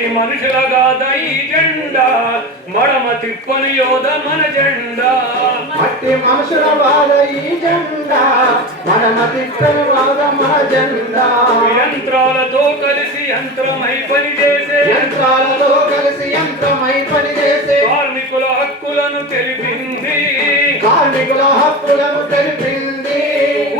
మట్టి మనుషులగా దై జెండా మడమ తిప్పని యోధ మన జెండా మట్టి మనుషుల వాద ఈ జెండా మడమ తిప్పని వాద మన జెండా యంత్రాలతో కలిసి యంత్రమై పనిచేసే యంత్రాలతో కలిసి యంత్రమై పనిచేసే కార్మికుల హక్కులను తెలిపింది కార్మికుల హక్కులను తెలిపింది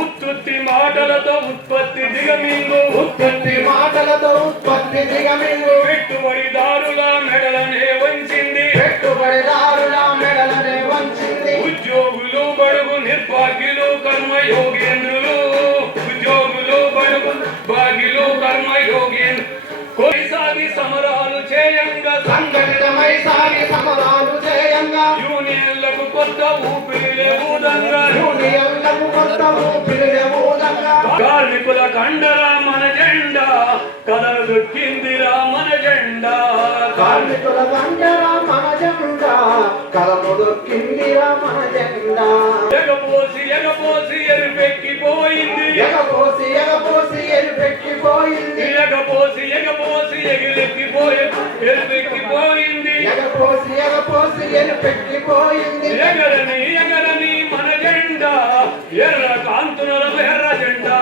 ఉత్పత్తి మాటలతో ఉత్పత్తి దిగమింగు ఉత్పత్తి మాటలతో ఉత్పత్తి దిగమింగు పెట్టుబడిదారుల మెడలనే వంచింది పెట్టుబడిదారుల మెడలనే వంచింది ఉద్యోగులు బడుగు నిర్భాగ్యులు కర్మయోగేంద్రులు ఉద్యోగులు బడుగు భాగ్యులు కర్మయోగేంద్రులు కొనసాగి సమరాలు చేయంగా సంఘటితమై సాగి సమరాలు చేయంగా యూనియన్లకు కొత్త ఊపిరి లేవుదంగా యూనియన్లకు కొత్త ఊపిరి లేవుదంగా కార్మికుల కండరా మన జెండా కథను దొక్కిందిరా మన జెండా కార్మికుల కండరా మన జెండా కలము దొక్కిందిరా మన జెండా ఎగపోసి ఎగపోసి ఎరుపెక్కిపోయింది ఎగపోసి ఎగపోసి ఎరుపెక్కిపోయింది ఎగపోసి ఎగపోసి ఎగిరెక్కిపోయి ఎరుపెక్కిపోయింది ఎగపోసి ఎగపోసి ఎరుపెక్కిపోయింది ఎగరని ఎగరని మన జెండా ఎర్ర కాంతుల ఎర్ర జెండా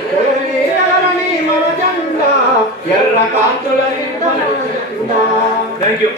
ఎగరని మన జెండా ఎర్ర కాంతుల జెండా థ్యాంక్ యూ